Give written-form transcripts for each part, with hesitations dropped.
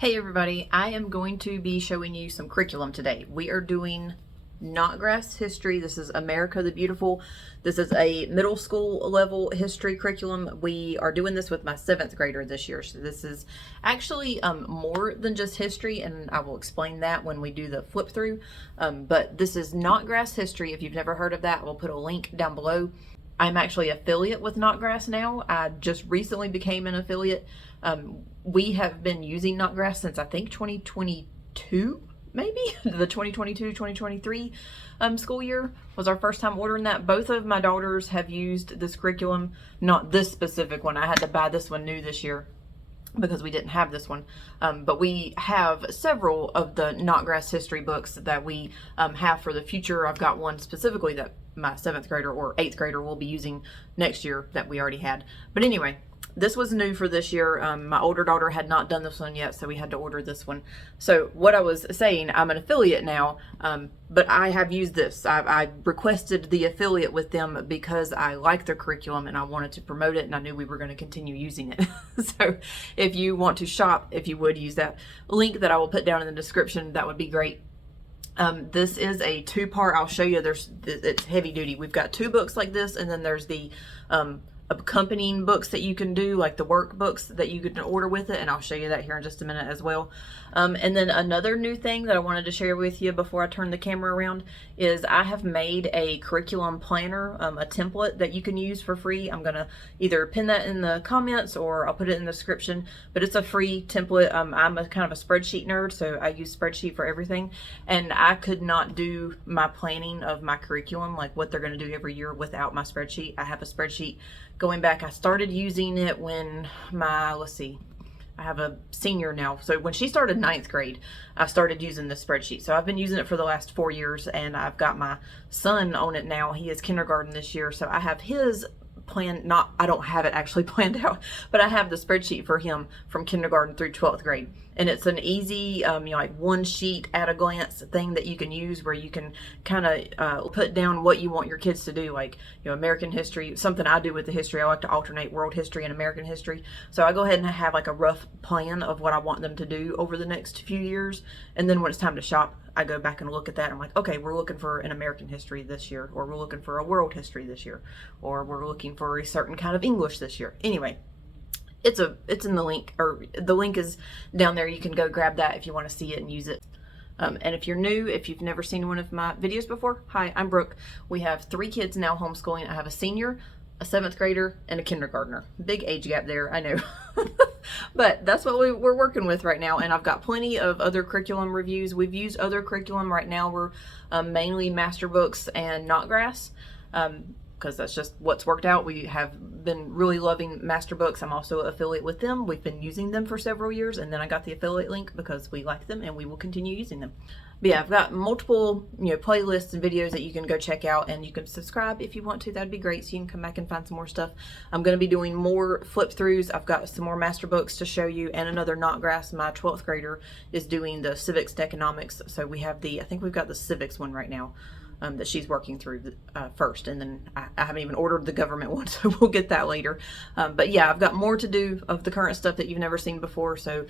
Hey everybody, I am going to be showing you some curriculum today. We are doing Notgrass history. This is America the Beautiful. This is a middle school level history curriculum. We are doing this with my 7th grader this year. So this is actually more than just history, and I will explain that when we do the flip through. But this is Notgrass history. If you've never heard of that, we'll put a link down below. I'm actually affiliate with Notgrass now. I just recently became an affiliate. We have been using Notgrass since I think 2022, maybe the 2022-2023 school year was our first time ordering that. Both of my daughters have used this curriculum, not this specific one. I had to buy this one new this year because we didn't have this one, but we have several of the Notgrass history books that we have for the future. I've got one specifically that my 7th grader or 8th grader will be using next year that we already had. But anyway, this was new for this year. My older daughter had not done this one yet, so we had to order this one. So what I was saying, I'm an affiliate now, but I have used this. I requested the affiliate with them because I like their curriculum and I wanted to promote it, and I knew we were going to continue using it. So if you want to shop, if you would use that link that I will put down in the description, that would be great. This is a 2-part. I'll show you. It's heavy duty. We've got 2 books like this, and then there's the accompanying books that you can do, like the workbooks that you can order with it, and I'll show you that here in just a minute as well. And then another new thing that I wanted to share with you before I turn the camera around is I have made a curriculum planner, a template that you can use for free. I'm gonna either pin that in the comments or I'll put it in the description, but it's a free template. I'm a kind of a spreadsheet nerd, so I use spreadsheet for everything, and I could not do my planning of my curriculum, like what they're gonna do every year, without my spreadsheet. I have a spreadsheet going back. I started using it when my, I have a senior now. So when she started 9th grade, I started using this spreadsheet. So I've been using it for the last 4 years, and I've got my son on it now. He is kindergarten this year. So I have his plan, I don't have it actually planned out, but I have the spreadsheet for him from kindergarten through 12th grade. And it's an easy, like one sheet at a glance thing that you can use where you can kind of put down what you want your kids to do, like, American history. Something I do with the history, I like to alternate world history and American history. So I go ahead and have like a rough plan of what I want them to do over the next few years. And then when it's time to shop, I go back and look at that. I'm like, okay, we're looking for an American history this year, or we're looking for a world history this year, or we're looking for a certain kind of English this year. Anyway, it's in the link, or the link is down there. You can go grab that if you want to see it and use it. And if you're new, if you've never seen one of my videos before, hi, I'm Brooke. We have 3 kids now homeschooling. I have a senior, a 7th grader, and a kindergartner. Big age gap there, I know. But that's what we're working with right now, and I've got plenty of other curriculum reviews. We've used other curriculum. Right now we're mainly master books and Notgrass, because that's just what's worked out. We have been really loving master books. I'm also an affiliate with them. We've been using them for several years, and then I got the affiliate link because we like them and we will continue using them. But yeah, I've got multiple playlists and videos that you can go check out, and you can subscribe if you want to. That'd be great, so you can come back and find some more stuff. I'm going to be doing more flip throughs. I've got some more master books to show you, and another Notgrass. My 12th grader is doing the civics to economics, so we have I think we've got the civics one right now. That she's working through first, and then I haven't even ordered the government one, so we'll get that later. But yeah, I've got more to do of the current stuff that you've never seen before, so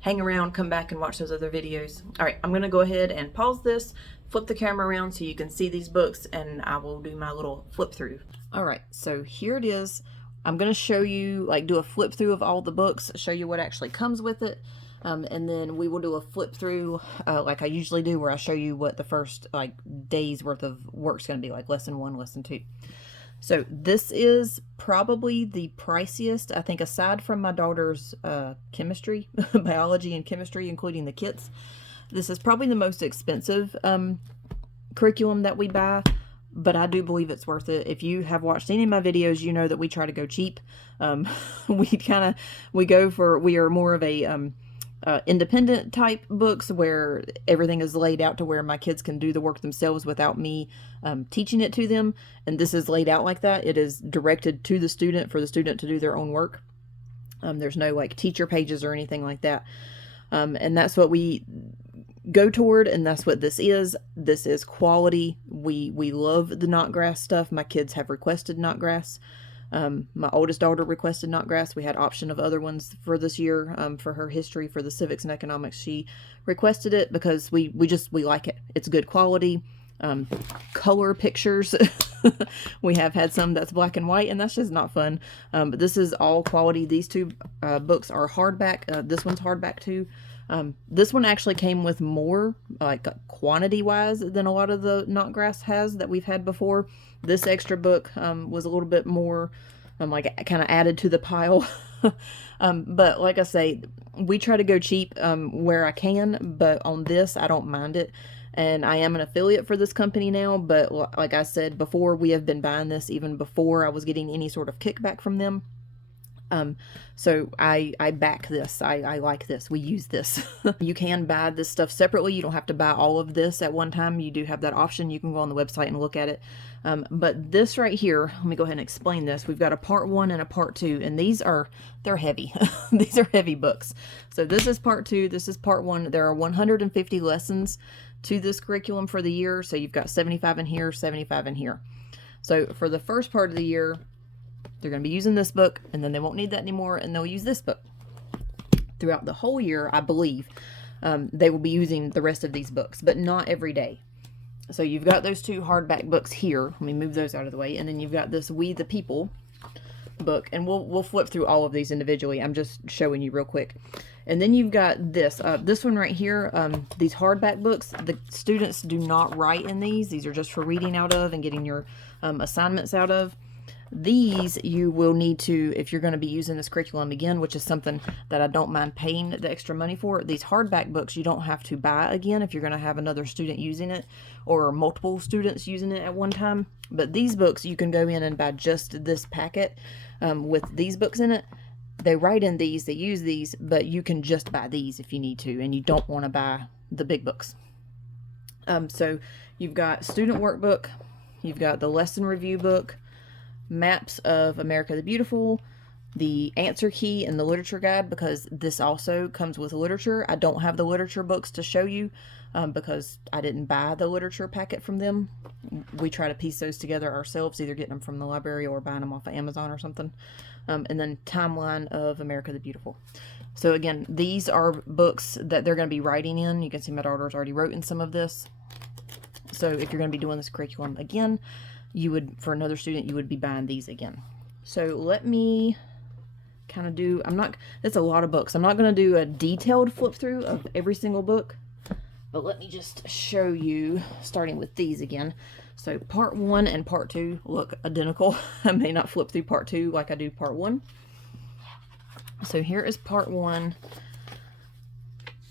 hang around, come back and watch those other videos. All right, I'm going to go ahead and pause this, flip the camera around so you can see these books, and I will do my little flip through. All right, so here it is. I'm going to show you, do a flip through of all the books, show you what actually comes with it. And then we will do a flip through like I usually do, where I show you what the first day's worth of work's going to be, like lesson 1, lesson 2. So this is probably the priciest, I think, aside from my daughter's chemistry, biology and chemistry, including the kits. This is probably the most expensive curriculum that we buy, but I do believe it's worth it. If you have watched any of my videos, you know that we try to go cheap. We are more of a independent type books where everything is laid out to where my kids can do the work themselves without me teaching it to them. And this is laid out like that. It is directed to the student for the student to do their own work. There's no teacher pages or anything like that. And that's what we go toward, and that's what this is. This is quality. We love the Notgrass stuff. My kids have requested Notgrass. My oldest daughter requested Notgrass. We had option of other ones for this year, for her history, for the civics and economics. She requested it because we like it. It's good quality. Color pictures. We have had some that's black and white, and that's just not fun. But this is all quality. These two books are hardback. This one's hardback too. This one actually came with more, like quantity wise, than a lot of the Notgrass has that we've had before. This extra book was a little bit more like kind of added to the pile. But like I say, we try to go cheap where I can, but on this I don't mind it. And I am an affiliate for this company now, but like I said before, we have been buying this even before I was getting any sort of kickback from them. So I back this. I like this. We use this. You can buy this stuff separately. You don't have to buy all of this at one time. You do have that option. You can go on the website and look at it. But this right here, let me go ahead and explain this. We've got a part 1 and a part 2, and they're heavy. These are heavy books. So this is part 2. This is part 1. There are 150 lessons to this curriculum for the year. So you've got 75 in here, 75 in here. So for the first part of the year, they're going to be using this book, and then they won't need that anymore, and they'll use this book. Throughout the whole year, I believe, they will be using the rest of these books, but not every day. So you've got those two hardback books here. Let me move those out of the way. And then you've got this We the People book, and we'll flip through all of these individually. I'm just showing you real quick. And then you've got this one right here, these hardback books. The students do not write in these. These are just for reading out of and getting your assignments out of. These you will need to, if you're going to be using this curriculum again, which is something that I don't mind paying the extra money for. These hardback books you don't have to buy again if you're going to have another student using it or multiple students using it at one time. But these books you can go in and buy just this packet with these books in it. They write in these, they use these, but you can just buy these if you need to, and you don't want to buy the big books. So you've got student workbook, you've got the lesson review book, maps of America the Beautiful, the answer key, and the literature guide, because this also comes with literature. I don't have the literature books to show you because I didn't buy the literature packet from them. We try to piece those together ourselves, either getting them from the library or buying them off of Amazon or something. And then timeline of America the Beautiful. So again, these are books that they're going to be writing in. You can see my daughter's already wrote in some of this. So if you're going to be doing this curriculum again, you would, for another student, you would be buying these again. So let me kind of do, that's a lot of books. I'm not going to do a detailed flip through of every single book, but let me just show you, starting with these again. So part 1 and part 2 look identical. I may not flip through part 2 like I do part 1. So here is part 1.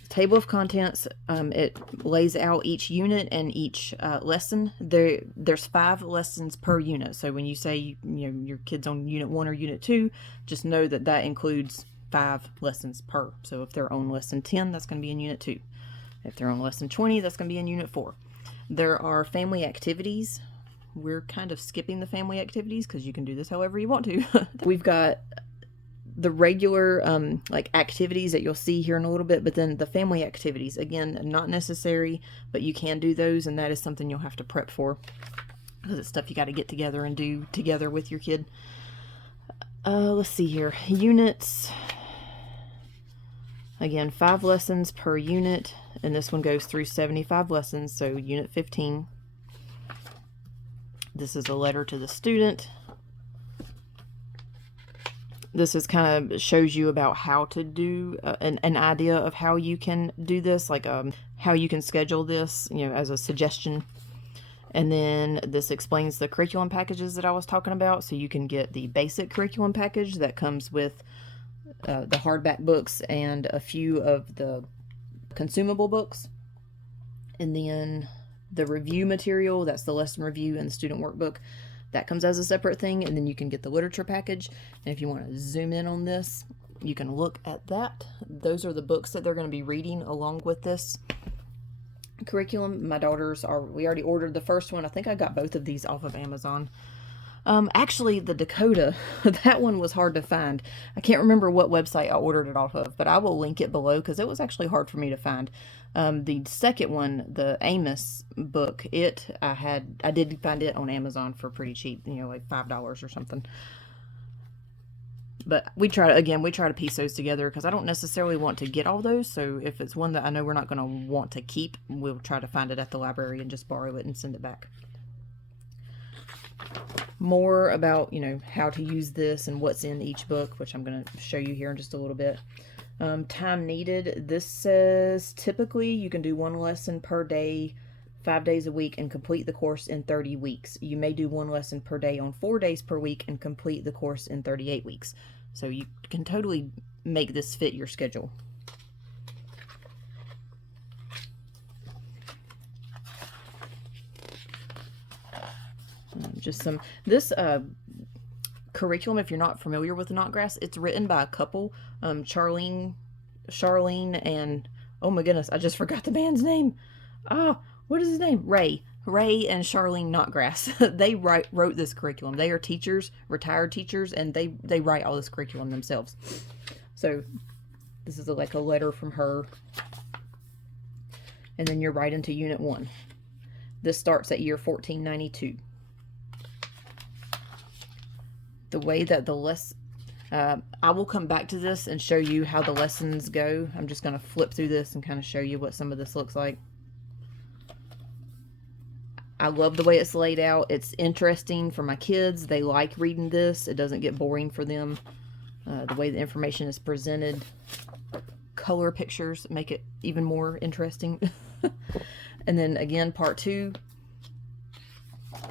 Table of contents. It lays out each unit and each lesson. There's 5 lessons per unit. So when you say your kid's on unit 1 or unit 2, just know that that includes 5 lessons per. So if they're on lesson 10, that's going to be in unit 2. If they're on lesson 20, that's going to be in unit 4. There are family activities. We're kind of skipping the family activities because you can do this however you want to. We've got the regular like activities that you'll see here in a little bit, but then the family activities, again, not necessary, but you can do those, and that is something you'll have to prep for because it's stuff you got to get together and do together with your kid. Let's see here. Units. Again, 5 lessons per unit, and this one goes through 75 lessons, so unit 15. This is a letter to the student. This is kind of shows you about how to do an idea of how you can do this, like how you can schedule this, as a suggestion. And then this explains the curriculum packages that I was talking about. So you can get the basic curriculum package that comes with the hardback books and a few of the consumable books. And then the review material, that's the lesson review and the student workbook. That comes as a separate thing, and then you can get the literature package. And if you want to zoom in on this, you can look at that. Those are the books that they're going to be reading along with this curriculum. My daughters we already ordered the first one. I think I got both of these off of Amazon. Actually, the Dakota, that one was hard to find. I can't remember what website I ordered it off of, but I will link it below because it was actually hard for me to find. The second one, the Amos book, I did find it on Amazon for pretty cheap, like $5 or something. But we try to piece those together because I don't necessarily want to get all those. So if it's one that I know we're not going to want to keep, we'll try to find it at the library and just borrow it and send it back. More about, how to use this and what's in each book, which I'm going to show you here in just a little bit. Time needed. This says typically you can do one lesson per day, 5 days a week, and complete the course in 30 weeks. You may do one lesson per day on 4 days per week and complete the course in 38 weeks. So you can totally make this fit your schedule. This curriculum, if you're not familiar with Notgrass, it's written by a couple, Charlene, and, oh my goodness, I just forgot the man's name. What is his name? Ray and Charlene Notgrass. They wrote this curriculum. They are teachers, retired teachers, and they write all this curriculum themselves. So this is like a letter from her. And then you're right into Unit 1. This starts at year 1492. The way that I will come back to this and show you how the lessons go. I'm just going to flip through this and kind of show you what some of this looks like. I love the way it's laid out. It's interesting for my kids. They like reading this. It doesn't get boring for them. The way the information is presented. Color pictures make it even more interesting. And then again, part 2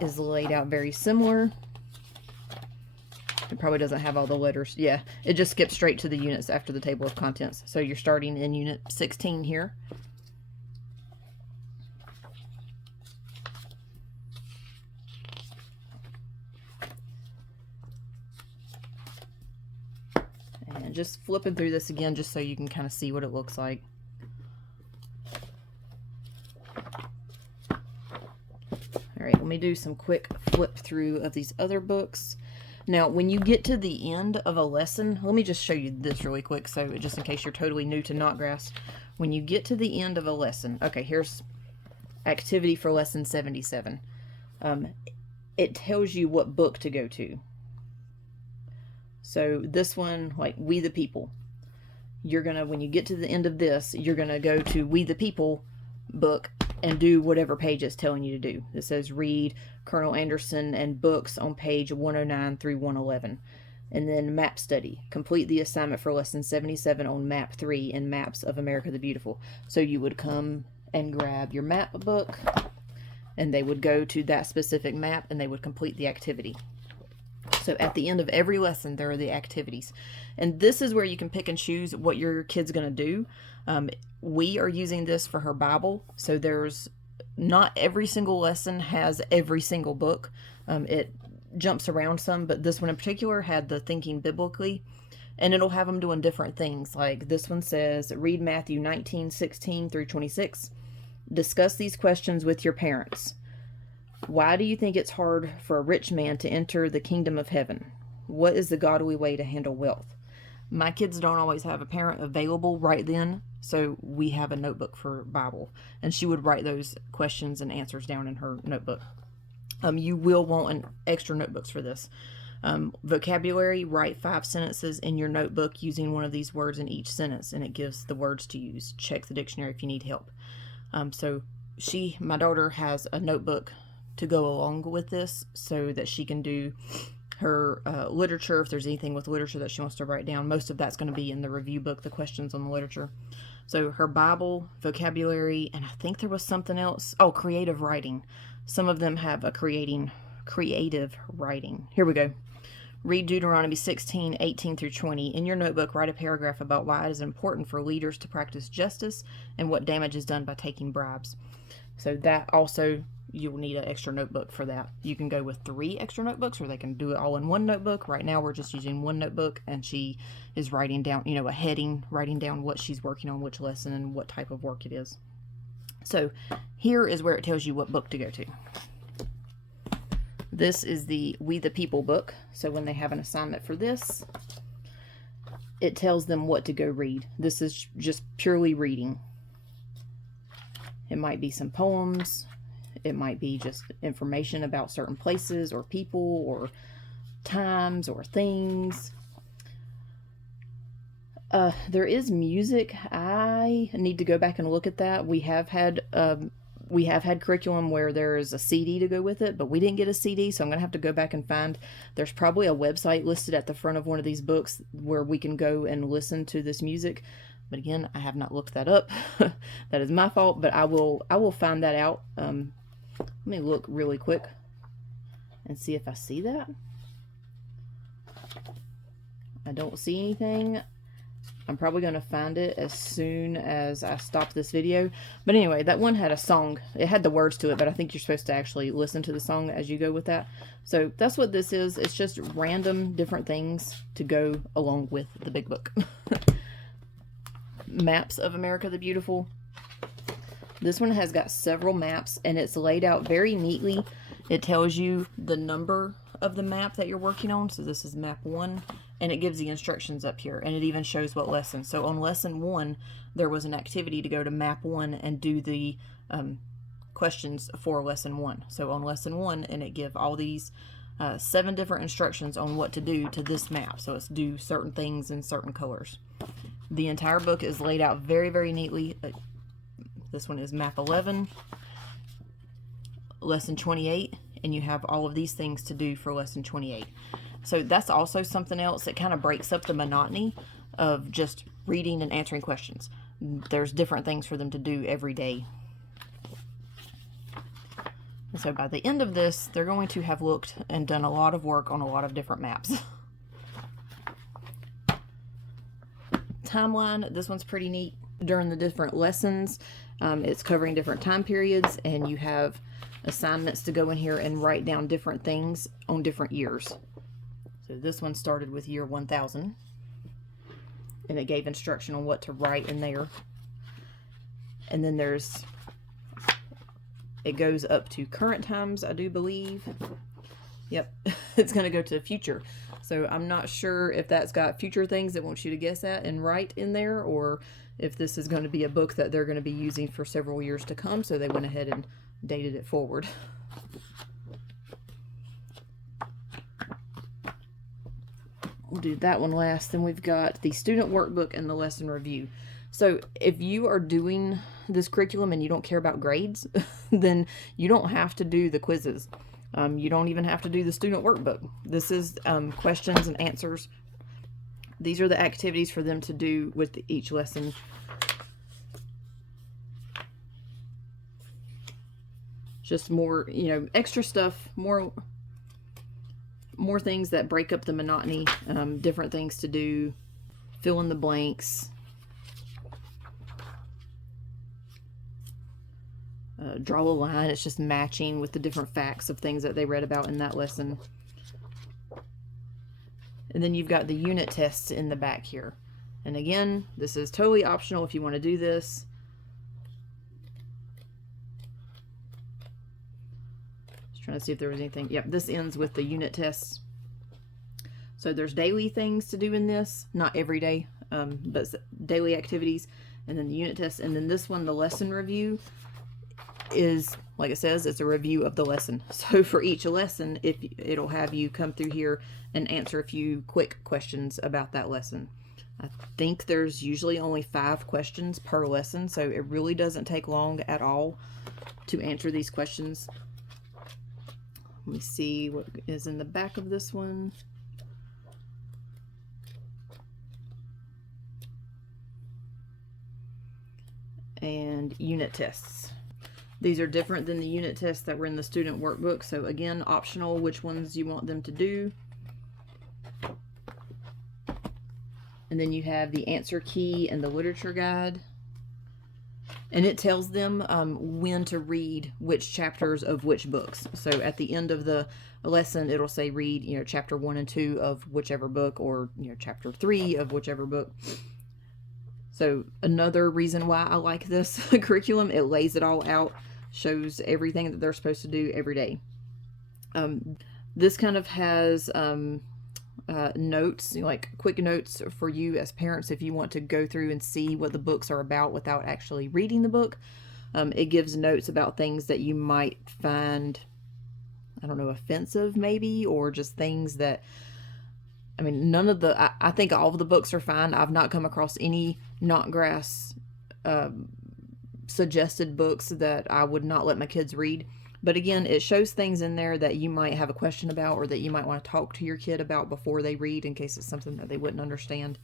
is laid out very similar. It probably doesn't have all the letters. Yeah, it just skips straight to the units after the table of contents. So you're starting in Unit 16 here. And just flipping through this again just so you can kind of see what it looks like. All right, let me do some quick flip through of these other books. Now, when you get to the end of a lesson, let me just show you this really quick, so just in case you're totally new to Notgrass. When you get to the end of a lesson, okay, here's activity for lesson 77. It tells you what book to go to. So this one, like We the People, you're gonna, when you get to the end of this, you're gonna go to We the People book and do whatever page it's telling you to do. It says read Colonel Anderson and books on page 109 through 111. And then map study. Complete the assignment for lesson 77 on map 3 in Maps of America the Beautiful. So you would come and grab your map book and they would go to that specific map and they would complete the activity. So at the end of every lesson, there are the activities. And this is where you can pick and choose what your kid's going to do. We are using this for her Bible. So there's not every single lesson has every single book. It jumps around some, but this one in particular had the Thinking Biblically. And it'll have them doing different things. Like this one says, read Matthew 19:16 through 26. Discuss these questions with your parents. Why do you think it's hard for a rich man to enter the kingdom of heaven? What is the godly way to handle wealth? My kids don't always have a parent available right then, so we have a notebook for Bible. And she would write those questions and answers down in her notebook. You will want extra notebooks for this. Vocabulary, write 5 sentences in your notebook using one of these words in each sentence, and it gives the words to use. Check the dictionary if you need help. So my daughter has a notebook to go along with this so that she can do her literature. If there's anything with literature that she wants to write down, most of that's going to be in the review book, the questions on the literature. So her Bible, vocabulary, and I think there was something else. Oh, creative writing. Some of them have a creative writing. Here we go. Read Deuteronomy 16:18 through 20. In your notebook, write a paragraph about why it is important for leaders to practice justice and what damage is done by taking bribes. So that also, you'll need an extra notebook for that. You can go with 3 extra notebooks, or they can do it all in one notebook. Right now, we're just using one notebook, and she is writing down, a heading, writing down what she's working on, which lesson, and what type of work it is. So here is where it tells you what book to go to. This is the We the People book. So when they have an assignment for this, it tells them what to go read. This is just purely reading. It might be some poems. It might be just information about certain places or people or times or things. There is music. I need to go back and look at that. We have had curriculum where there's a CD to go with it, but we didn't get a CD, so I'm gonna have to go back and find. There's probably a website listed at the front of one of these books where we can go and listen to this music. But again, I have not looked that up. That is my fault, but I will find that out. Let me look really quick and see if I see that. I don't see anything. I'm probably going to find it as soon as I stop this video. But anyway, that one had a song. It had the words to it, but I think you're supposed to actually listen to the song as you go with that. So that's what this is. It's just random different things to go along with the big book. Maps of America the Beautiful. This one has got several maps, and it's laid out very neatly. It tells you the number of the map that you're working on. So this is map 1, and it gives the instructions up here, and it even shows what lesson. So on lesson 1, there was an activity to go to map 1 and do the questions for lesson 1. So on lesson 1, and it give all these 7 different instructions on what to do to this map. So it's do certain things in certain colors. The entire book is laid out very, very neatly. This one is map 11, lesson 28, and you have all of these things to do for lesson 28. So that's also something else that kind of breaks up the monotony of just reading and answering questions. There's different things for them to do every day. And so by the end of this, they're going to have looked and done a lot of work on a lot of different maps. Timeline, this one's pretty neat. During the different lessons, it's covering different time periods, and you have assignments to go in here and write down different things on different years. So this one started with year 1000, and it gave instruction on what to write in there. And then it goes up to current times, I do believe. Yep, it's going to go to the future. So I'm not sure if that's got future things it wants you to guess at and write in there, or if this is going to be a book that they're going to be using for several years to come, so they went ahead and dated it forward. We'll do that one last. Then we've got the student workbook and the lesson review. So if you are doing this curriculum and you don't care about grades, then you don't have to do the quizzes. You don't even have to do the student workbook. This is questions and answers. These are the activities for them to do with each lesson. Just more, extra stuff, more things that break up the monotony, different things to do, fill in the blanks, draw a line. It's just matching with the different facts of things that they read about in that lesson. And then you've got the unit tests in the back here. And again, this is totally optional if you want to do this. Just trying to see if there was anything. Yep, this ends with the unit tests. So there's daily things to do in this, not every day, but daily activities, and then the unit tests. And then this one, the lesson review, is, like it says, it's a review of the lesson. So for each lesson, it'll have you come through here and answer a few quick questions about that lesson. I think there's usually only 5 questions per lesson, so it really doesn't take long at all to answer these questions. Let me see what is in the back of this one. And unit tests. These are different than the unit tests that were in the student workbook. So again, optional which ones you want them to do. And then you have the answer key and the literature guide. And it tells them when to read which chapters of which books. So at the end of the lesson, it'll say read, chapter 1 and 2 of whichever book, or, chapter 3 of whichever book. So another reason why I like this curriculum, it lays it all out, shows everything that they're supposed to do every day. This kind of has notes, like quick notes for you as parents if you want to go through and see what the books are about without actually reading the book. It gives notes about things that you might find, I don't know, offensive maybe, or just things that I mean, none of the, I think all of the books are fine. I've not come across any Notgrass suggested books that I would not let my kids read. But again, it shows things in there that you might have a question about, or that you might want to talk to your kid about before they read, in case it's something that they wouldn't understand.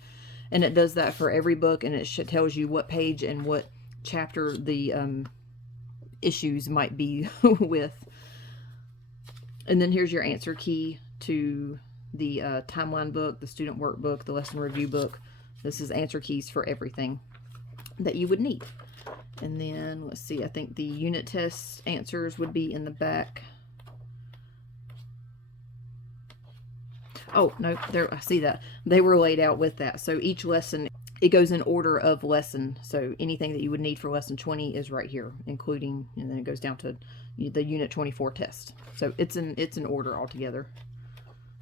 And it does that for every book, and it tells you what page and what chapter the issues might be with. And then here's your answer key to the timeline book, the student workbook, the lesson review book. This is answer keys for everything that you would need. And then, let's see, I think the unit test answers would be in the back. Oh, no, there, I see that. They were laid out with that. So each lesson, it goes in order of lesson. So anything that you would need for lesson 20 is right here, including, and then it goes down to the unit 24 test. So it's in order altogether.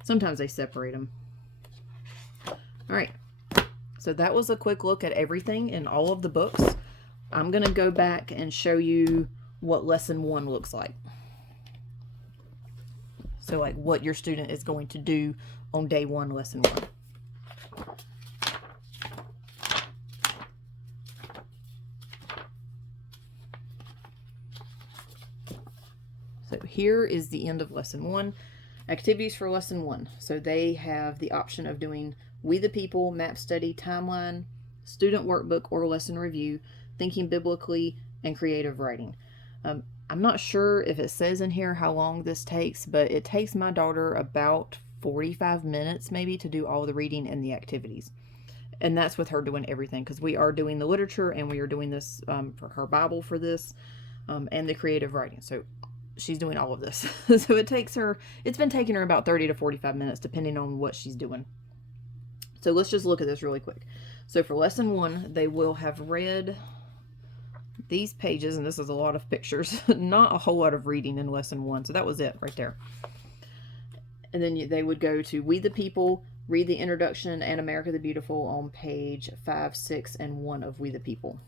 Sometimes they separate them. All right. So that was a quick look at everything in all of the books. I'm going to go back and show you what lesson 1 looks like. So like what your student is going to do on day 1, lesson 1. So here is the end of lesson 1. Activities for lesson 1. So they have the option of doing We the People, map study, timeline, student workbook, or lesson review, thinking biblically, and creative writing. I'm not sure if it says in here how long this takes, but it takes my daughter about 45 minutes maybe to do all the reading and the activities. And that's with her doing everything, because we are doing the literature, and we are doing this for her Bible for this, and the creative writing. So she's doing all of this. So it's been taking her about 30 to 45 minutes depending on what she's doing. So let's just look at this really quick. So for lesson 1, they will have read these pages, and this is a lot of pictures, not a whole lot of reading in lesson 1. So that was it right there. And then they would go to We the People, read the introduction and America the Beautiful on page 5, 6, and 1 of We the People.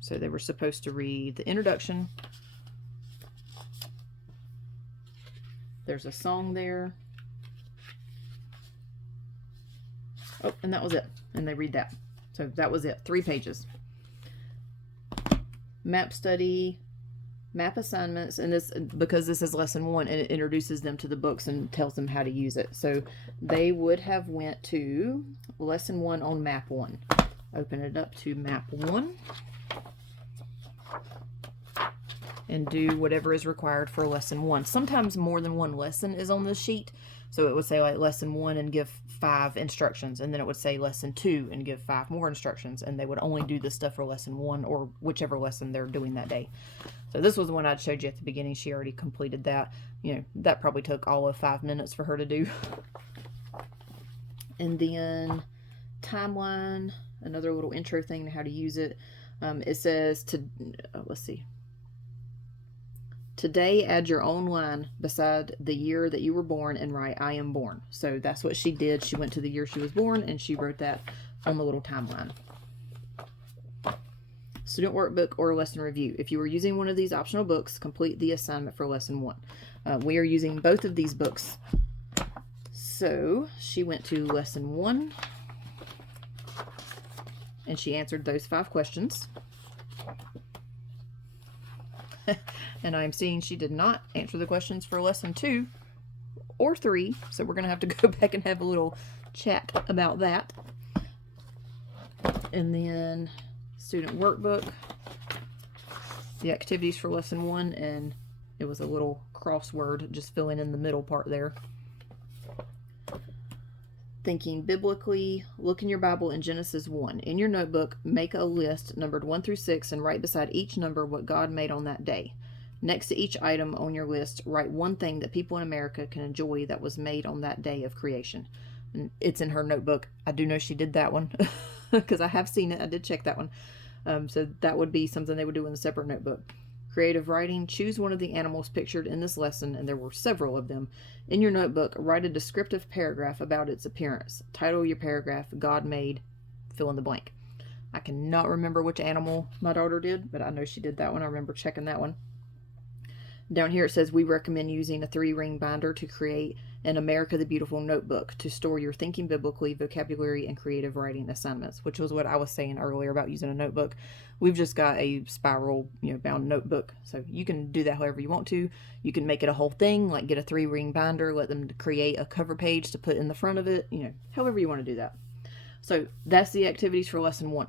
So they were supposed to read the introduction. There's a song there. Oh, and that was it. And they read that. So that was it. 3 pages. Map study, map assignments, and this, because this is lesson 1, and it introduces them to the books and tells them how to use it. So they would have went to lesson 1 on map 1. Open it up to map 1. And do whatever is required for lesson 1. Sometimes more than one lesson is on this sheet. So it would say like lesson 1 and give 5 instructions. And then it would say lesson 2 and give 5 more instructions. And they would only do this stuff for lesson 1 or whichever lesson they're doing that day. So this was the one I showed you at the beginning. She already completed that. You know, that probably took all of 5 minutes for her to do. And then timeline, another little intro thing to how to use it. It says let's see. Today, add your own line beside the year that you were born and write, I am born. So that's what she did. She went to the year she was born and she wrote that on the little timeline. Student workbook or lesson review. If you were using one of these optional books, complete the assignment for lesson 1. We are using both of these books. So she went to lesson 1 and she answered those 5 questions. And I'm seeing she did not answer the questions for lesson 2 or 3. So we're going to have to go back and have a little chat about that. And then student workbook, the activities for lesson 1, and it was a little crossword, just filling in the middle part there. Thinking biblically, look in your Bible in Genesis 1. In your notebook, make a list numbered 1 through 6 and write beside each number what God made on that day. Next to each item on your list, write one thing that people in America can enjoy that was made on that day of creation. And it's in her notebook. I do know she did that one because I have seen it. I did check that one. So that would be something they would do in a separate notebook. Creative writing, choose one of the animals pictured in this lesson, and there were several of them. In your notebook, write a descriptive paragraph about its appearance. Title your paragraph, God made, fill in the blank. I cannot remember which animal my daughter did, but I know she did that one. I remember checking that one. Down here it says, we recommend using a 3-ring binder to create an America the Beautiful notebook to store your thinking biblically, vocabulary, and creative writing assignments, which was what I was saying earlier about using a notebook. We've just got a spiral, bound notebook. So you can do that however you want to. You can make it a whole thing, like get a 3-ring binder, let them create a cover page to put in the front of it, however you want to do that. So that's the activities for lesson 1.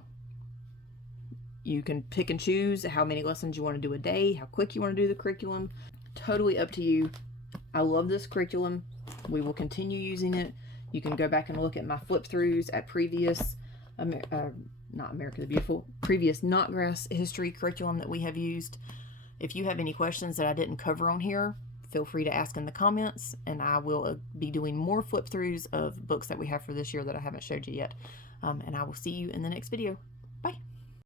You can pick and choose how many lessons you want to do a day, how quick you want to do the curriculum. Totally up to you. I love this curriculum. We will continue using it. You can go back and look at my flip throughs at previous, previous Notgrass history curriculum that we have used. If you have any questions that I didn't cover on here, feel free to ask in the comments, and I will be doing more flip throughs of books that we have for this year that I haven't showed you yet. And I will see you in the next video.